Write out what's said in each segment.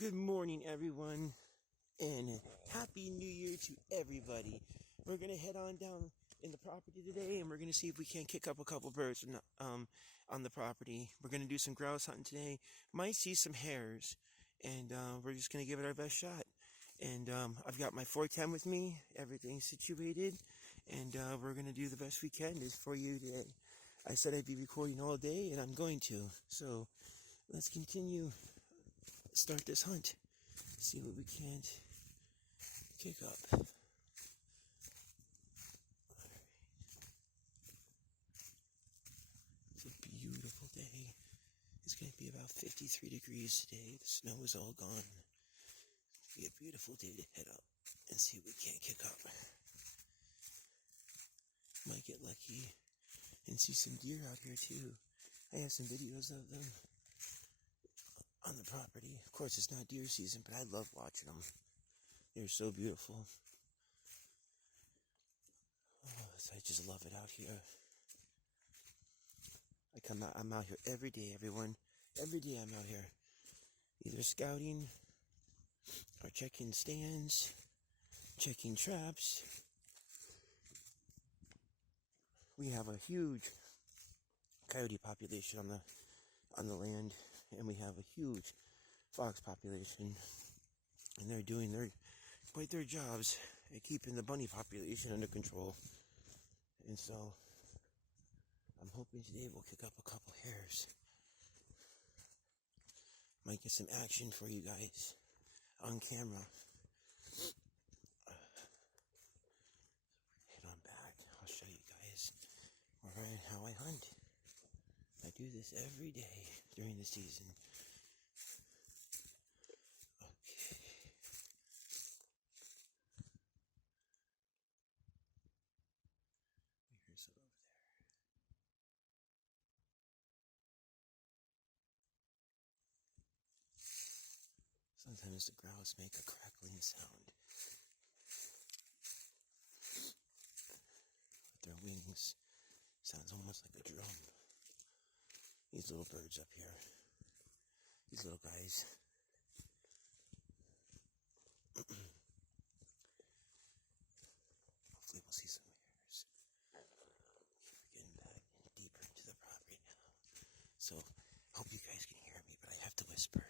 Good morning, everyone, and Happy New Year to everybody. We're going to head on down in the property today, and we're going to see if we can't kick up a couple birds on the property. We're going to do some grouse hunting today. Might see some hares, and we're just going to give it our best shot. And I've got my 410 with me. Everything's situated, and we're going to do the best we can for you today. I said I'd be recording all day, and I'm going to. So let's continue. Start this hunt. See what we can't kick up. Alright. It's a beautiful day. It's going to be about 53 degrees today. The snow is all gone. It'll be a beautiful day to head up and see what we can't kick up. Might get lucky and see some deer out here too. I have some videos of them on the property. Of course, it's not deer season, but I love watching them. They're so beautiful. Oh, I just love it out here. I'm out here every day, everyone. Every day I'm out here. Either scouting or checking stands, checking traps. We have a huge coyote population on the land, and we have a huge fox population, and they're doing quite their jobs at keeping the bunny population under control. And so I'm hoping today we'll kick up a couple hares. Might get some action for you guys on camera. Head on back. I'll show you guys how I hunt. I do this every day during the season. Okay. Here's some over there. Sometimes the grouse make a crackling sound with their wings. Sounds almost like a drum. These little birds up here. These little guys. Hopefully we'll see some hares. We're getting back deeper into the property now. So, hope you guys can hear me, but I have to whisper.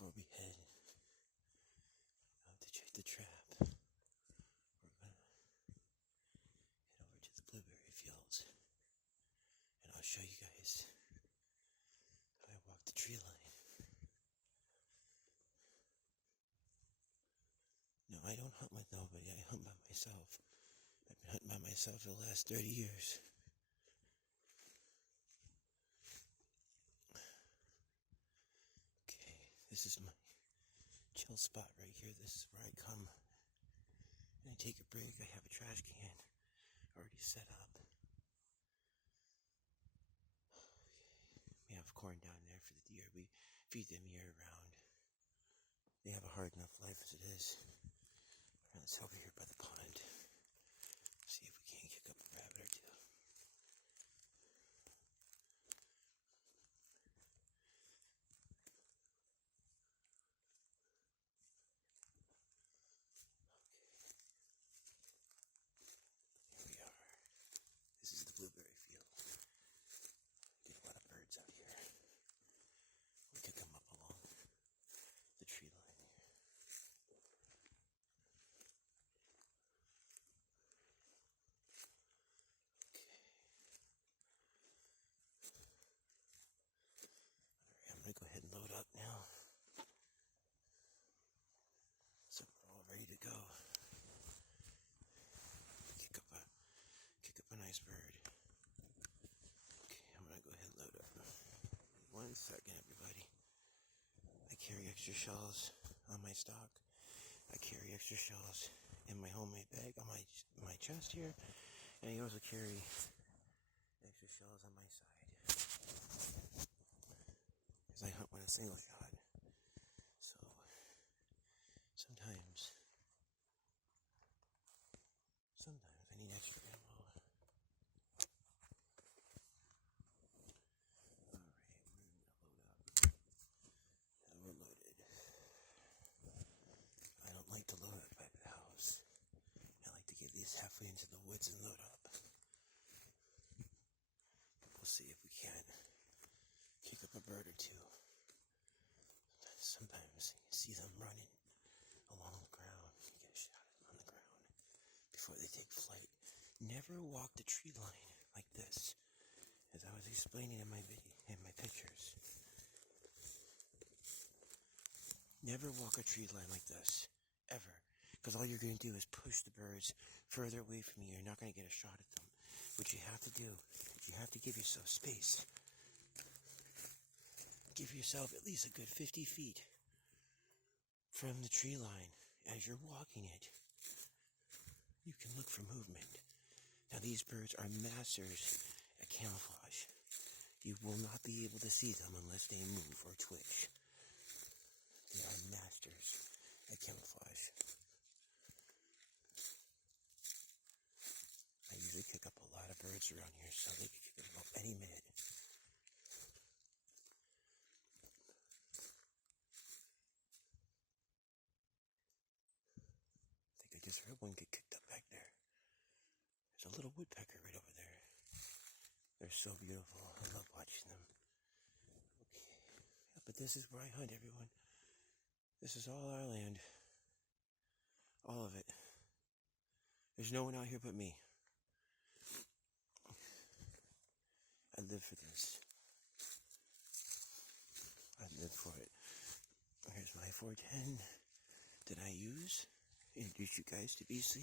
Before we head out to check the trap, we're gonna head over to the blueberry fields, and I'll show you guys how I walk the tree line. No, I don't hunt with nobody. I hunt by myself. I've been hunting by myself for the last 30 years. Okay, this is my chill spot right here. This is where I come and I take a break. I have a trash can already set up. Okay. We have corn down there for the deer. We feed them year round. They have a hard enough life as it is. Let's over here by the pond. See if we can't kick up a rabbit or two. Here we are. This is the blueberry field. Get a lot of birds out here. We kick them up along the tree line here. Alright, I'm gonna go ahead and load up now. So we're all ready to go. Kick up a nice bird. Okay, I'm gonna go ahead and load up. 1 second, everybody. I carry extra shells on my stock. I carry extra shells in my homemade bag on my chest here, and I also carry extra shells on my side because I hunt with a single shot. So woods and load up. We'll see if we can kick up a bird or two. Sometimes you see them running along the ground. You get a shot at them on the ground before they take flight. Never walk the tree line like this, as I was explaining in my pictures. Never walk a tree line like this, ever. Because all you're going to do is push the birds further away from you. You're not going to get a shot at them. What you have to do is you have to give yourself space. Give yourself at least a good 50 feet from the tree line. As you're walking it, you can look for movement. Now these birds are masters at camouflage. You will not be able to see them unless they move or twitch. They are masters at camouflage. I usually pick up a lot of birds around here, so they could kick them up any minute. I think I just heard one get kicked up back there. There's a little woodpecker right over there. They're so beautiful. I love watching them. Okay. Yeah, but this is where I hunt, everyone. This is all our land. All of it. There's no one out here but me. I live for this. I live for it. Here's my 410 that I use. Introduce you guys to BC.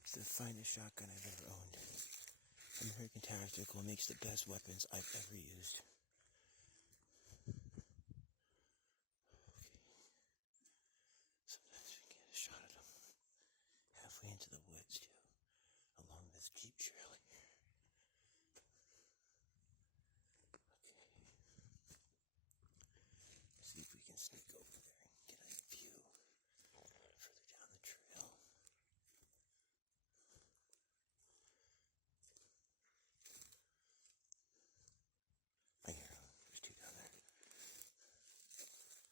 It's the finest shotgun I've ever owned. American Tactical makes the best weapons I've ever used. Sometimes we can get a shot at them halfway into the woods too, along this Jeep trail here. Okay. See if we can sneak over there and get a view further down the trail. I hear them. There's two down there. Here we go.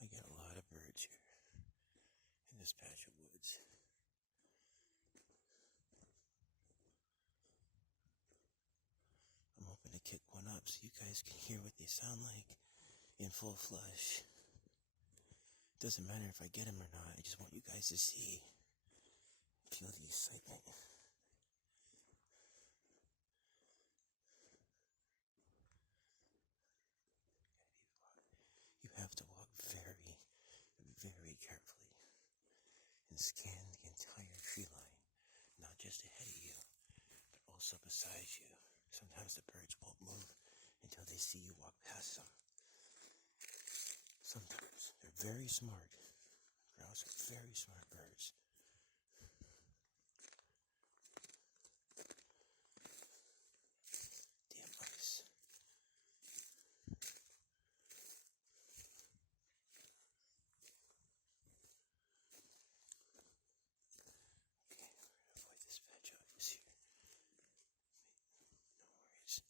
I get a lot of birds here in this patch of woods. I'm hoping to kick one up so you guys can hear what they sound like in full flush. Doesn't matter if I get them or not. I just want you guys to see. Feel the excitement. You have to walk very, very carefully and scan the entire tree line, not just ahead of you, but also beside you. Sometimes the birds won't move until they see you walk past them. Sometimes they're very smart. Grouse are very smart birds. Damn mice. Okay, we're gonna avoid this patch of ice here. No worries.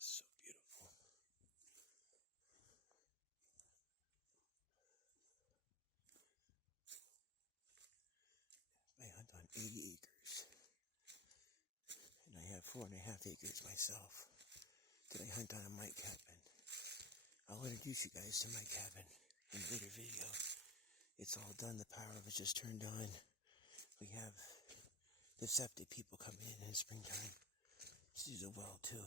So beautiful. I hunt on 80 acres. And I have 4.5 acres myself that I hunt on a mite cabin. I'll introduce you guys to my cabin in a later video. It's all done. The power was just turned on. We have the septic people coming in springtime. Just use a well too.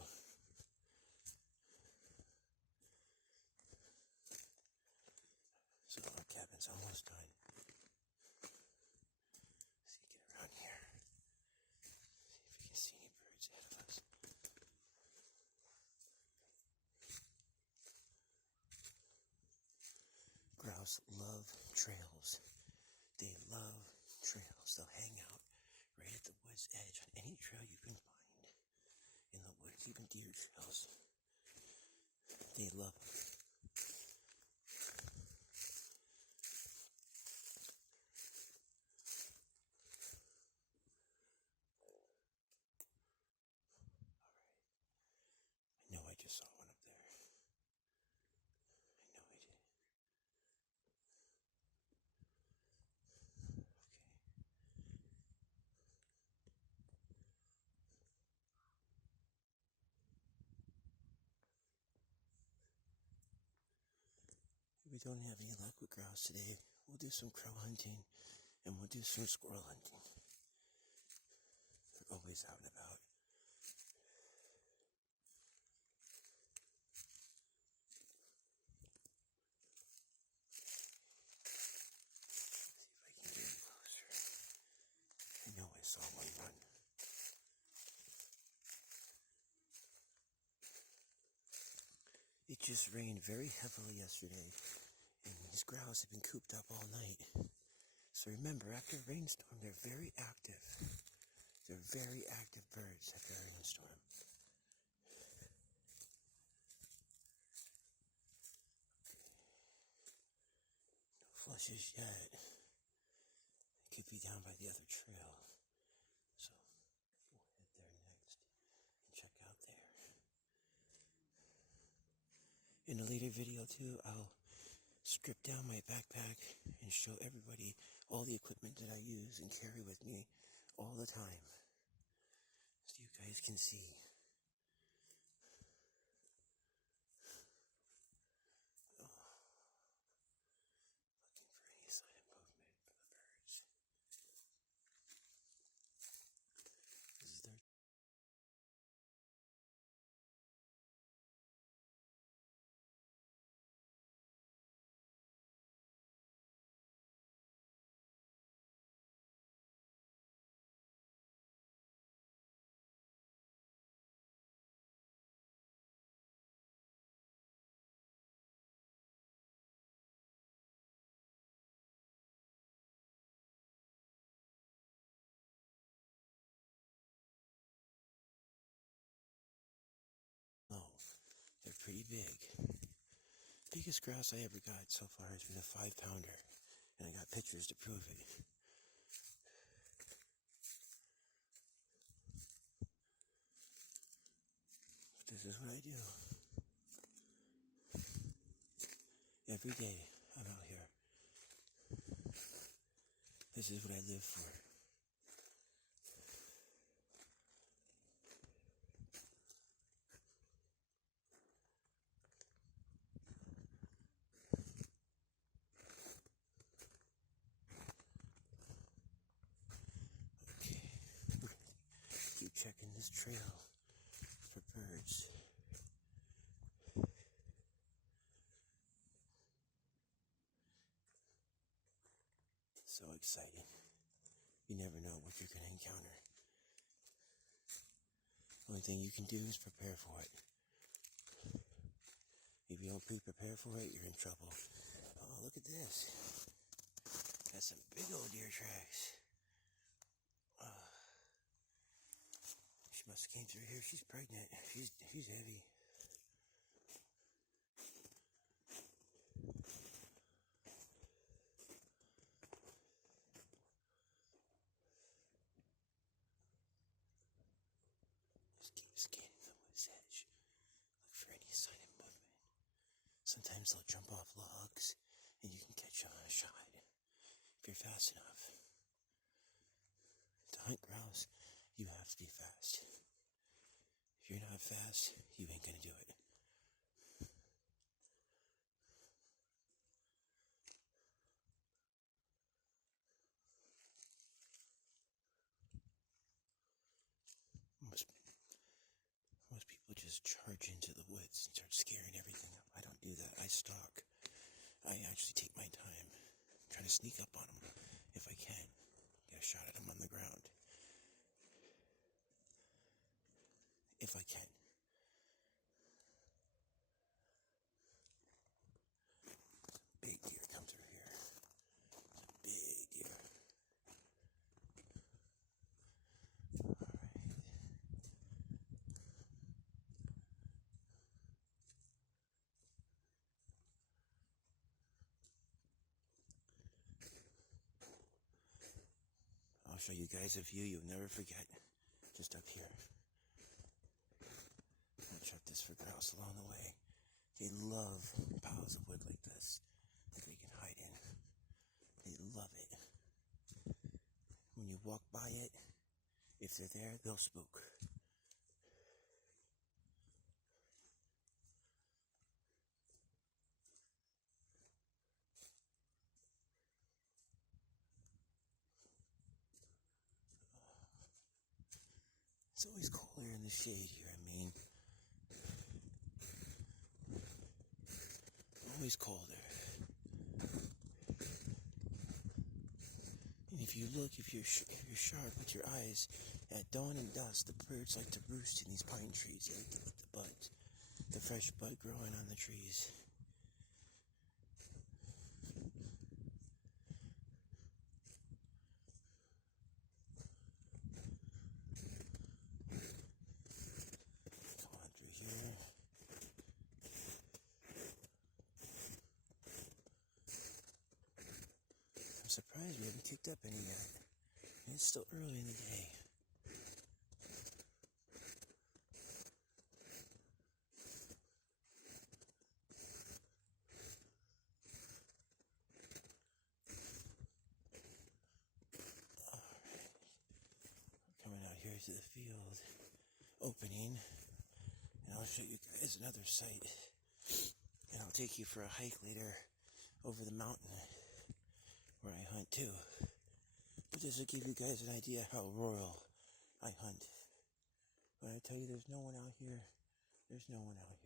So our cabin's almost done. See, get around here. See if we can see any birds ahead of us. Grouse love trails. They love trails. They'll hang out right at the woods edge on any trail you can find in the woods, even deer trails. They love them. We don't have any luck with grouse today. We'll do some crow hunting and we'll do some squirrel hunting. They're always out and about. See if I can get in closer. I know I saw one run. It just rained very heavily yesterday, and these grouse have been cooped up all night. So remember, after a rainstorm, they're very active. They're very active birds after a rainstorm. No flushes yet. They could be down by the other trail. So we'll head there next and check out there. In a later video too, I'll strip down my backpack and show everybody all the equipment that I use and carry with me all the time, so you guys can see. Oh, looking for any sign of movement for the birds. This is their oh, they're pretty big. Biggest grouse I ever got so far has been a 5-pounder, and I got pictures to prove it. But this is what I do. Every day I'm out here. This is what I live for. Okay, keep checking this trail for birds. So exciting. You never know what you're going to encounter. Only thing you can do is prepare for it. If you don't pre-prepare for it, you're in trouble. Oh, look at this. Got some big old deer tracks. She must have came through here. She's pregnant. She's heavy. Just keep scanning the woods edge. Look for any sign of movement. Sometimes they'll jump off logs, and you can catch them on a shot if you're fast enough. To hunt grouse, you have to be fast. If you're not fast, you ain't gonna do it. Most people just charge into the woods and start scaring everything up. I don't do that. I stalk. I actually take my time. Try to sneak up on them if I can. Get a shot at them on the ground. If I can. Big deer come through here. Big deer. I'll show you guys a view you'll never forget. Just up here. I'll check this for grouse along the way. They love piles of wood like this that they can hide in. They love it. When you walk by it, if they're there, they'll spook. It's always cooler in the shade here, I mean. Always colder. And if you look, if you're sharp with your eyes, at dawn and dusk, the birds like to roost in these pine trees. They like to eat the buds, the fresh bud growing on the trees. Come on through here. I'm surprised we haven't kicked up any yet. And it's still early in the day. Coming out here to the field opening, and I'll show you guys another site, and I'll take you for a hike later over the mountain where I hunt too. But this will give you guys an idea how rural I hunt. When I tell you there's no one out here, there's no one out here.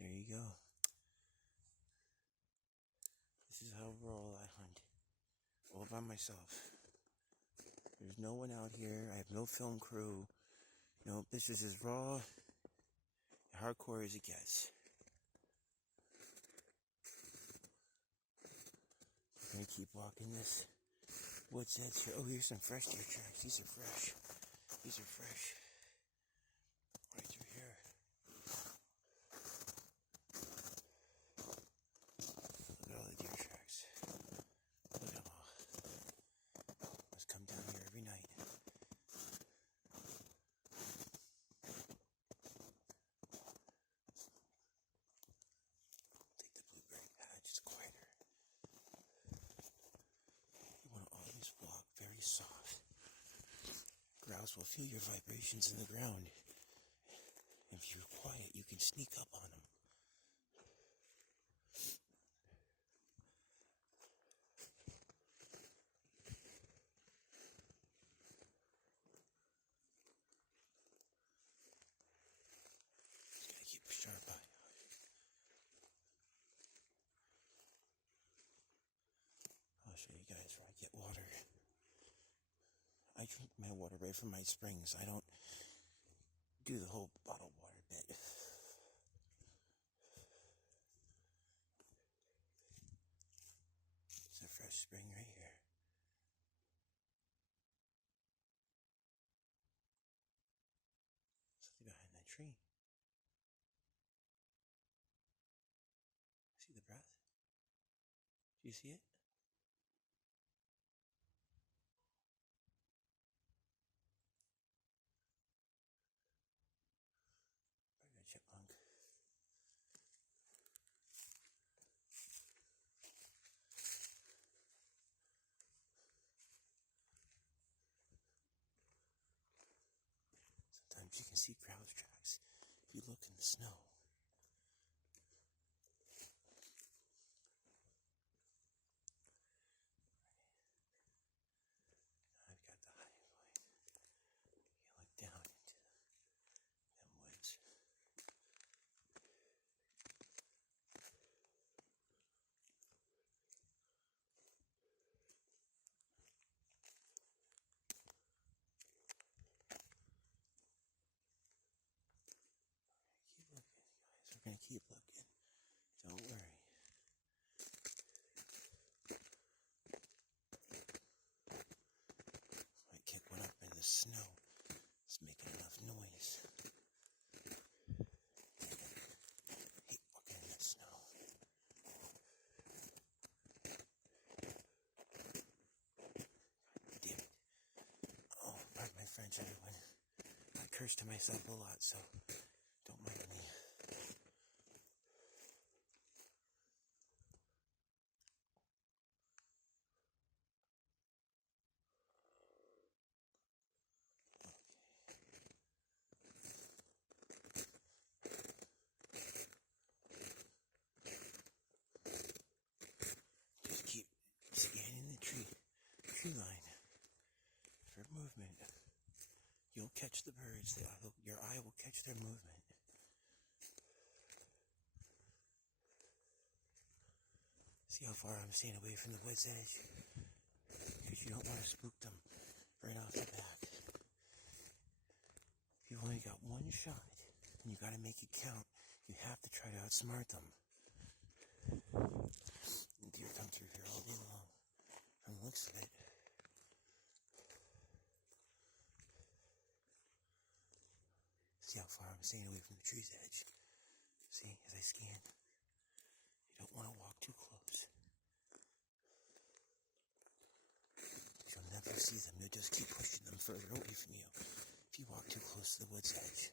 There you go. This is how rural I hunt. All by myself. There's no one out here. I have no film crew. Nope, this is as raw, hardcore as it gets. I'm gonna keep walking this woods edge here. Oh, here's some fresh deer tracks. These are fresh. These are fresh. Right through here. Look at all the deer tracks. Look at them all. Must come down here every night. Take the blueberry patch. It's quieter. You want to always walk very soft. Grouse will feel your vibrations in the ground. If you're quiet, you can sneak up on them. Just gotta keep a sharp eye. I'll show you guys where I get water. I drink my water right from my springs. I don't do the whole bottled water bit. It's a fresh spring right here. Something behind that tree. See the breath? Do you see it? Probably a chipmunk. Sometimes you can see grouse tracks if you look in the snow. I've got the high point. You look down into them woods. Keep looking, guys. We're gonna keep looking. Don't worry. Might kick one up in the snow. It's making enough noise. Hate walking in that snow. Damn it. Oh, pardon my French, everyone. I curse to myself a lot, so don't mind me. birds. Your eye will catch their movement. See how far I'm staying away from the woods edge? Because you don't want to spook them right off the bat. If you've only got one shot, and you got to make it count, you have to try to outsmart them. And deer come through here all day long. From the looks of it. See how far I'm staying away from the tree's edge. See, as I scan. You don't want to walk too close. You'll never see them. You'll just keep pushing them further away from you if you walk too close to the wood's edge.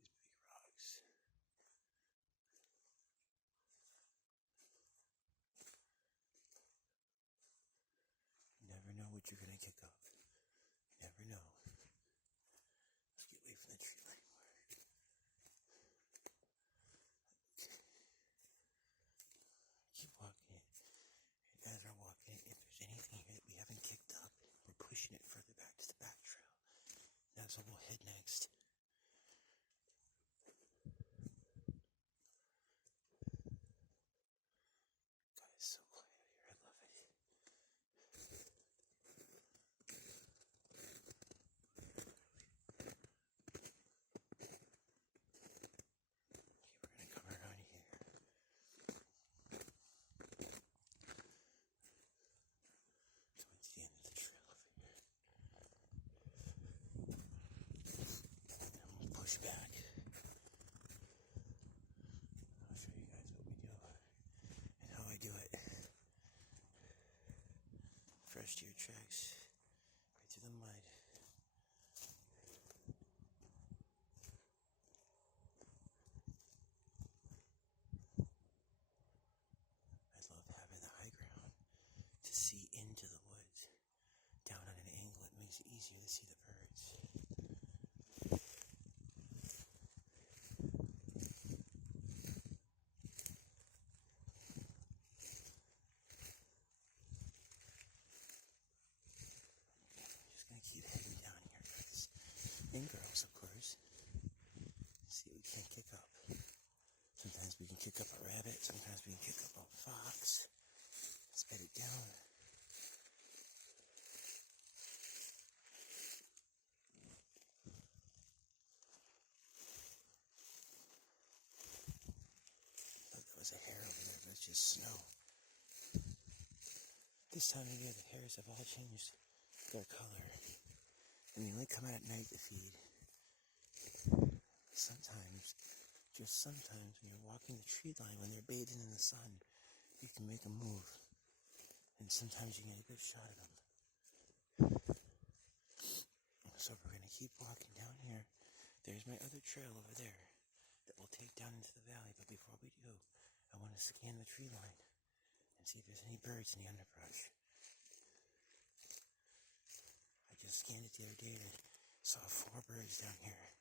These big rocks. You never know what you're going to kick up. You never know. Let's get away from the tree line more. Keep walking it. And as we're walking it, if there's anything here that we haven't kicked up, we're pushing it further back to the back trail. That's where we'll head next. God, it's so quiet out here. I love it. Okay, we're gonna come around here. Towards the end of the trail over here. And we'll push back. I'll show you guys what we do and how I do it. Fresh deer tracks right through the mud. I love having the high ground to see into the woods. Down at an angle, it makes it easier to see the birds. Just gonna keep heading down here, guys. And girls, of course. See what we can't kick up. Sometimes we can kick up a rabbit, sometimes we can kick up a fox. Let's bed it down. Look, there was a hare over there, but it's just snow. This time of year, the hares have all changed their color. And they only come out at night to feed. Sometimes, just sometimes, when you're walking the tree line, when they're bathing in the sun, you can make them move. And sometimes you get a good shot of them. So we're going to keep walking down here. There's my other trail over there that will take down into the valley. But before we do, I want to scan the tree line and see if there's any birds in the underbrush. I just scanned it the other day and I saw 4 birds down here.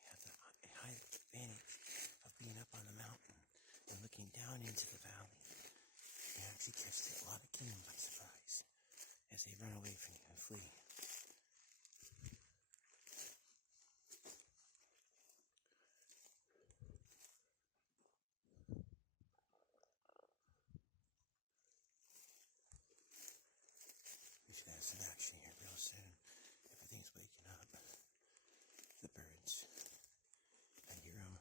You have the high advantage of being up on the mountain and looking down into the valley. You actually catch a lot of game by surprise as they run away from you and flee. We should have some action here real soon. Everything's waking up. The birds. I hear them.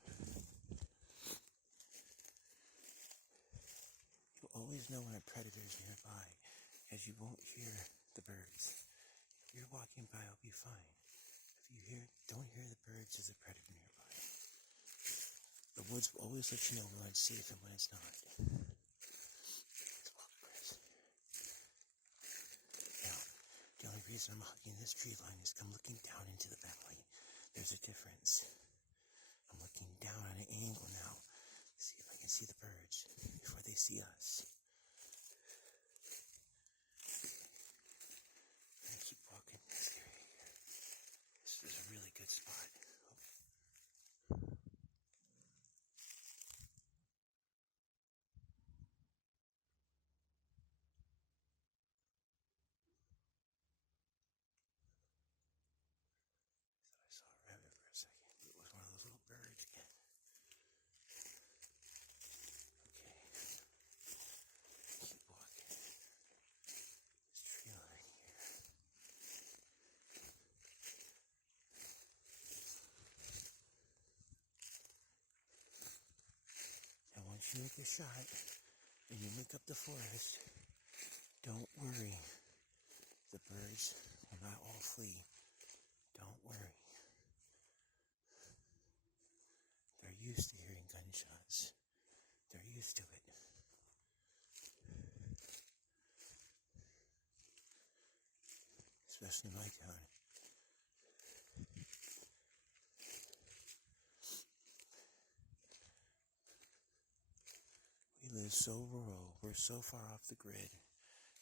You'll always know when a predator's nearby, as you won't hear the birds. If you're walking by, I'll be fine. If you don't hear the birds, there's a predator nearby. The woods will always let you know when it's safe and when it's not. Let's walk across. Now, the only reason I'm hugging this tree line is I'm looking down into the valley. There's a difference. I'm looking down at an angle now. See if I can see the birds before they see us. I keep walking this area here. This is a really good spot. I saw a rabbit for a second. It was one of those little birds again. Okay. Keep walking. This tree line here. Now once you make a shot and you look up the forest, don't worry. The birds will not all flee. Don't worry. They're used to hearing gunshots. They're used to it. Especially in my town. We live so rural. We're so far off the grid.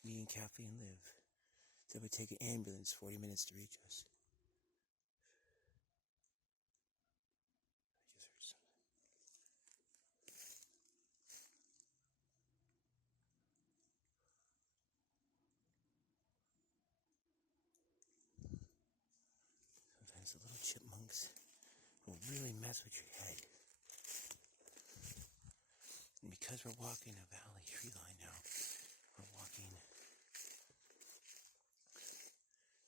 Me and Kathleen live. It would take an ambulance 40 minutes to reach us. I just heard something. Sometimes the little chipmunks will really mess with your head. And because we're walking a valley tree line now, we're walking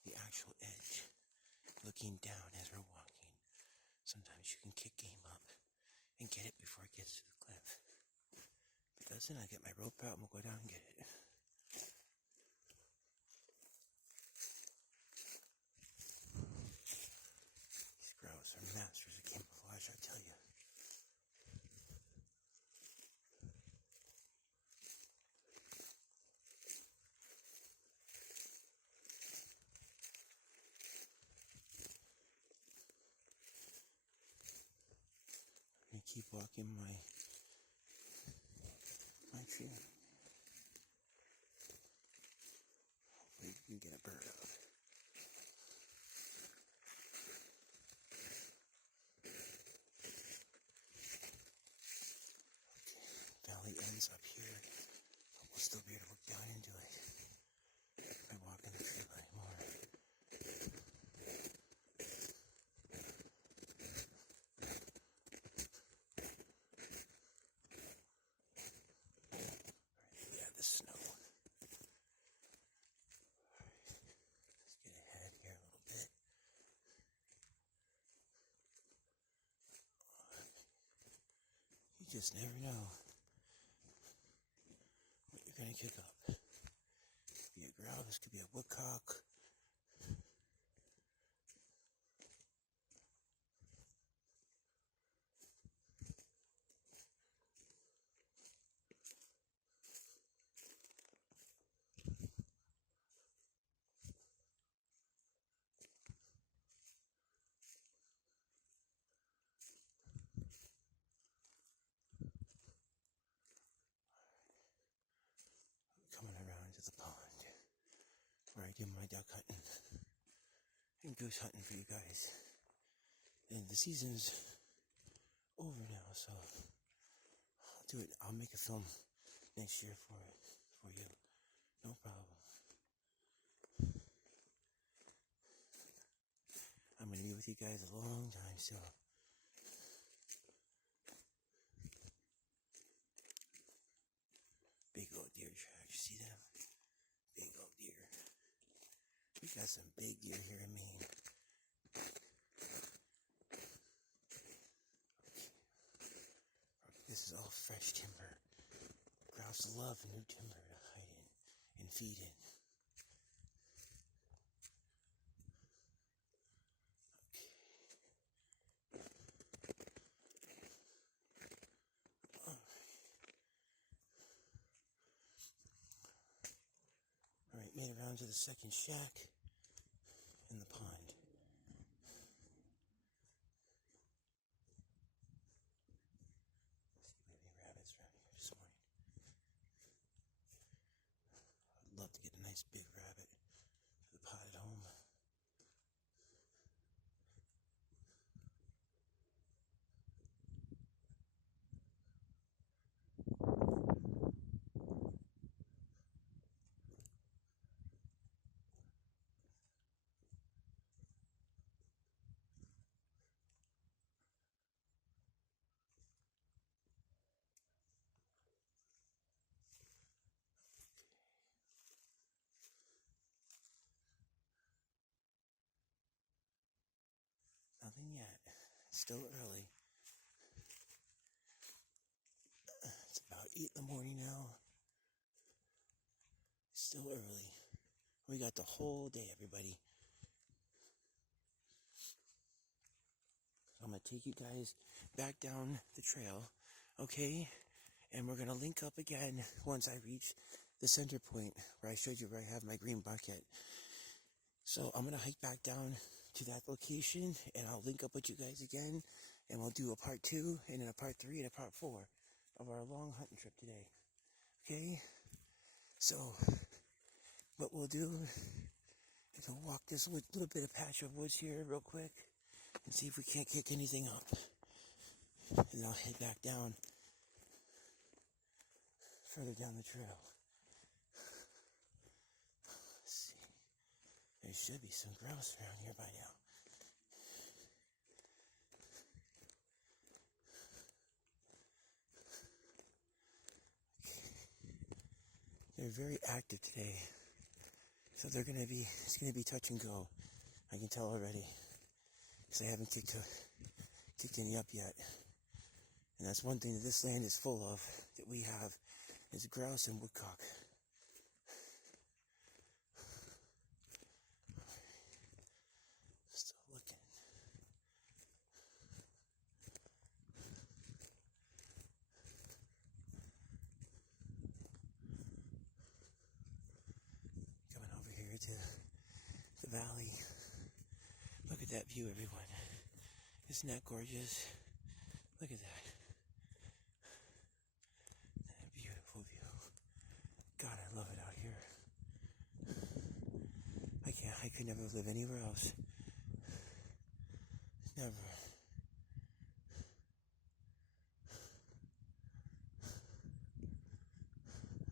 the actual edge, looking down as we're walking. Sometimes you can kick game up and get it before it gets to the cliff. If it doesn't, I get my rope out and we'll go down and get it. These grouse are masters of camouflage, I tell you. I'm gonna keep walking my tree. Hopefully you can get a bird out. Valley ends up here, but we'll still be able to look down into it if I walk in the tree line more. Yeah, the snow. Let's get ahead here a little bit. You just never know what you're gonna kick up. Could be a grouse, could be a woodcock. Coming around to the pond where I do my duck hunting and goose hunting for you guys. And the season's over now, so I'll do it. I'll make a film next year for you. No problem. I'm gonna be with you guys a long time still. Big old deer tracks, you see them? Big old deer. We got some big deer here in Maine. This is all fresh timber. Grouse love new timber to hide in and feed in. made it around to the second shack in the pond. See if we have any rabbits around here this morning. I'd love to get a nice big rabbit for the pot at home. Nothing yet. It's still early. It's about 8 in the morning now. Still early. We got the whole day, everybody. I'm going to take you guys back down the trail, okay? And we're going to link up again once I reach the center point where I showed you where I have my green bucket. So I'm going to hike back down to that location, and I'll link up with you guys again, and we'll do a part 2, and then a part 3, and a part 4 of our long hunting trip today, okay? So what we'll do is we'll walk this little bit of patch of woods here real quick and see if we can't kick anything up, and then I'll head back down further down the trail. Let's see. There should be some grouse around here by now. They're very active today, so it's going to be touch and go. I can tell already, because I haven't kicked any up yet. And that's one thing that this land is full of, that we have, is grouse and woodcock. Still looking. Coming over here to the valley. Look at that view, everyone. Isn't that gorgeous? Look at that. That beautiful view. God, I love it out here. I could never live anywhere else. Never.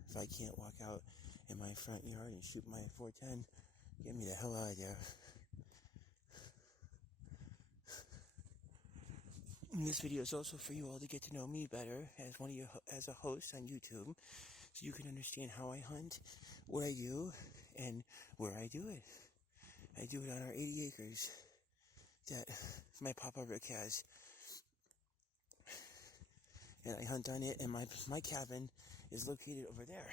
If I can't walk out in my front yard and shoot my .410, get me the hell out of there. And this video is also for you all to get to know me better as a host on YouTube, so you can understand how I hunt, what I do, and where I do it. I do it on our 80 acres that my Papa Rick has, and I hunt on it. And my cabin is located over there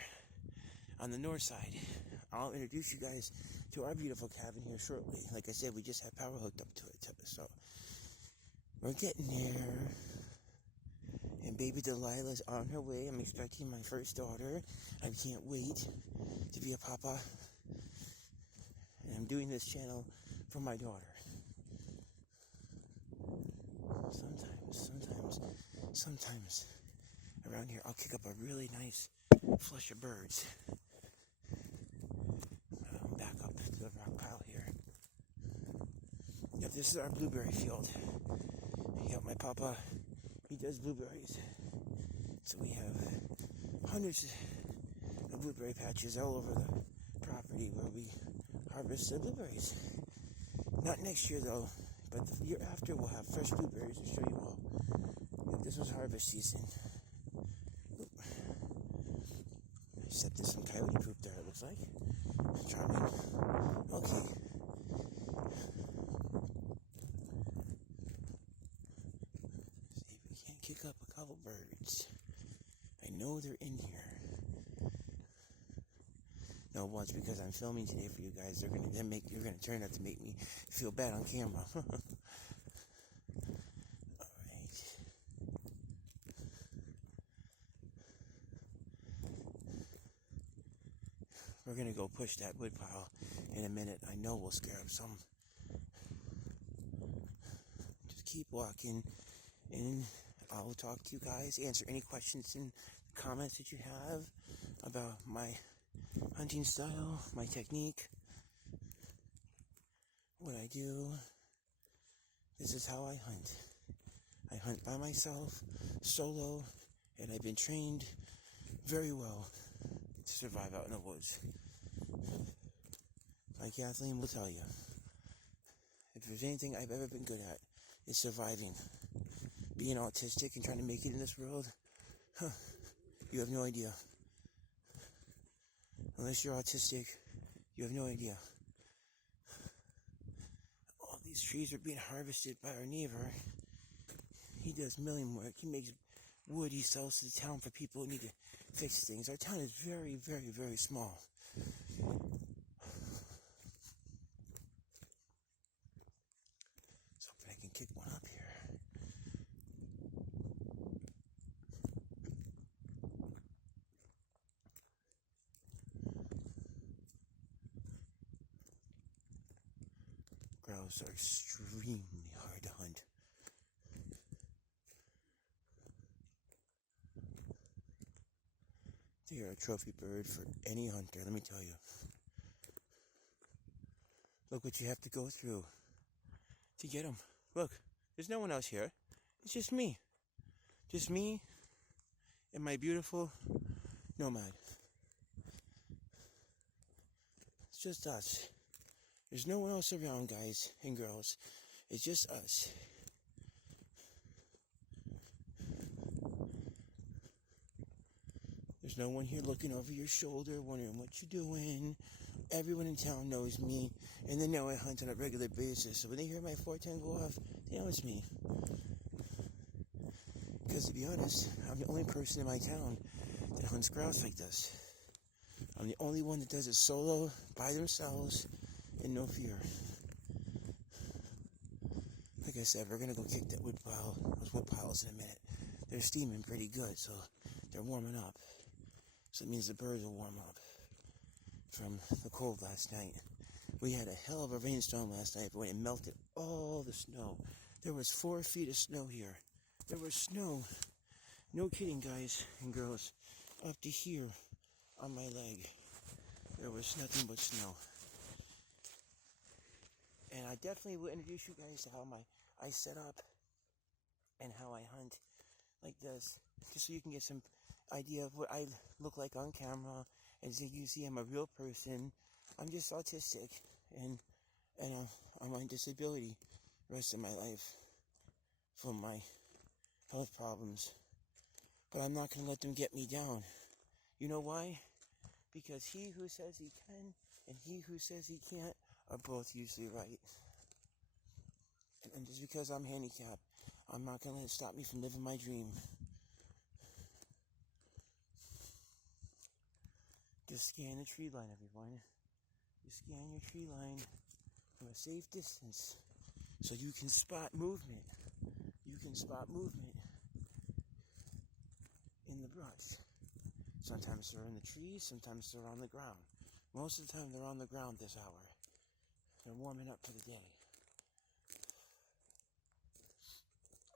on the north side. I'll introduce you guys to our beautiful cabin here shortly. Like I said, we just had power hooked up to it, so we're getting there. And baby Delilah's on her way. I'm expecting my first daughter. I can't wait to be a papa. And I'm doing this channel for my daughter. Sometimes around here I'll kick up a really nice flush of birds. Back up to the rock pile here. Yep, this is our blueberry field. Yep, my papa, he does blueberries. So we have hundreds of blueberry patches all over the property where we harvest the blueberries. Not next year though, but the year after we'll have fresh blueberries to show you all. Yep, this was harvest season. Oop. I stepped in some coyote poop there, it looks like. Charming. Okay. See if we can't kick up a couple birds. I know they're in here. No, once because I'm filming today for you guys, you're gonna turn out to make me feel bad on camera. Alright. We're gonna go push that wood pile in a minute. I know we'll scare up some. Just keep walking, and I'll talk to you guys, answer any questions and comments that you have about my hunting style, my technique, what I do. This is how I hunt. I hunt by myself, solo, and I've been trained very well to survive out in the woods. Like Kathleen will tell you, if there's anything I've ever been good at, it's surviving. Being autistic and trying to make it in this world, you have no idea. Unless you're autistic, you have no idea. All these trees are being harvested by our neighbor. He does milling work. He makes wood he sells to the town for people who need to fix things. Our town is very, very, very small. So if I can kick one up here. Grouse are extremely hard to hunt. They are a trophy bird for any hunter, let me tell you. Look what you have to go through to get them. Look, there's no one else here. It's just me. Just me and my beautiful nomad. It's just us. There's no one else around, guys and girls. It's just us. There's no one here looking over your shoulder, wondering what you're doing. Everyone in town knows me, and they know I hunt on a regular basis. So when they hear my 410 go off, they know it's me. Because to be honest, I'm the only person in my town that hunts grouse like this. I'm the only one that does it solo, by themselves, and no fear. Like I said, we're going to go kick that those wood piles in a minute. They're steaming pretty good, so they're warming up. So it means the birds will warm up from the cold last night. We had a hell of a rainstorm last night, but when it melted all the snow, there was 4 feet of snow here. There was snow, no kidding, guys and girls, up to here on my leg. There was nothing but snow. And I definitely will introduce you guys to how I set up and how I hunt like this, just so you can get some idea of what I look like on camera, and so you see I'm a real person. I'm just autistic, and I'm on disability the rest of my life from my health problems. But I'm not going to let them get me down. You know why? Because he who says he can and he who says he can't are both usually right. And just because I'm handicapped, I'm not going to let it stop me from living my dream. Just scan the tree line, everyone. Just scan your tree line from a safe distance so you can spot movement. You can spot movement in the brush. Sometimes they're in the trees, sometimes they're on the ground. Most of the time they're on the ground this hour. They're warming up for the day.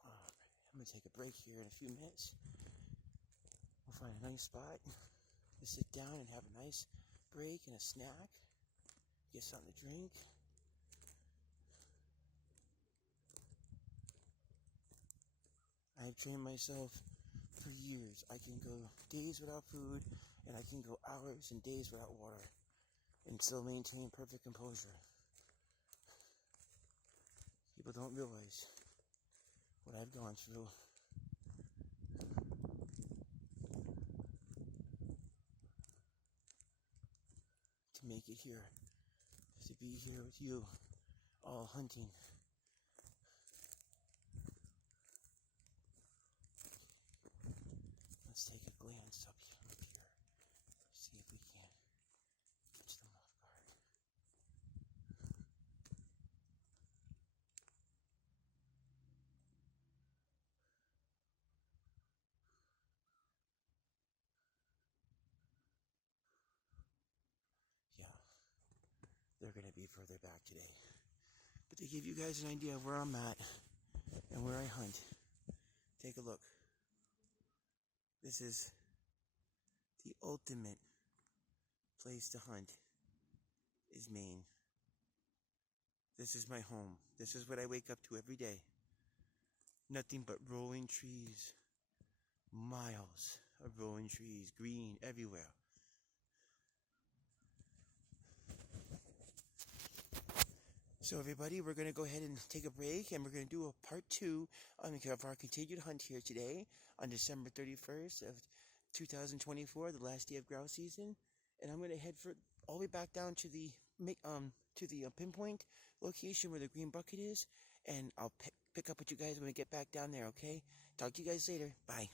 Alright, I'm going to take a break here in a few minutes. We'll find a nice spot to sit down and have a nice break and a snack. Get something to drink. I've trained myself for years. I can go days without food, and I can go hours and days without water and still maintain perfect composure. People don't realize what I've gone through. To make it here, to be here with you, all hunting. Let's take a glance up here, see if we can catch them off guard. they're going to be further back today. But to give you guys an idea of where I'm at and where I hunt, take a look. This is the ultimate place to hunt, is Maine. This is my home. This is what I wake up to every day. Nothing but rolling trees. Miles of rolling trees, green everywhere. So everybody, we're going to go ahead and take a break, and we're going to do a part 2 of our continued hunt here today on December 31st of 2024, the last day of grouse season. And I'm going to head all the way back down to the pinpoint location where the green bucket is, and I'll pick up with you guys when we get back down there, okay? Talk to you guys later. Bye.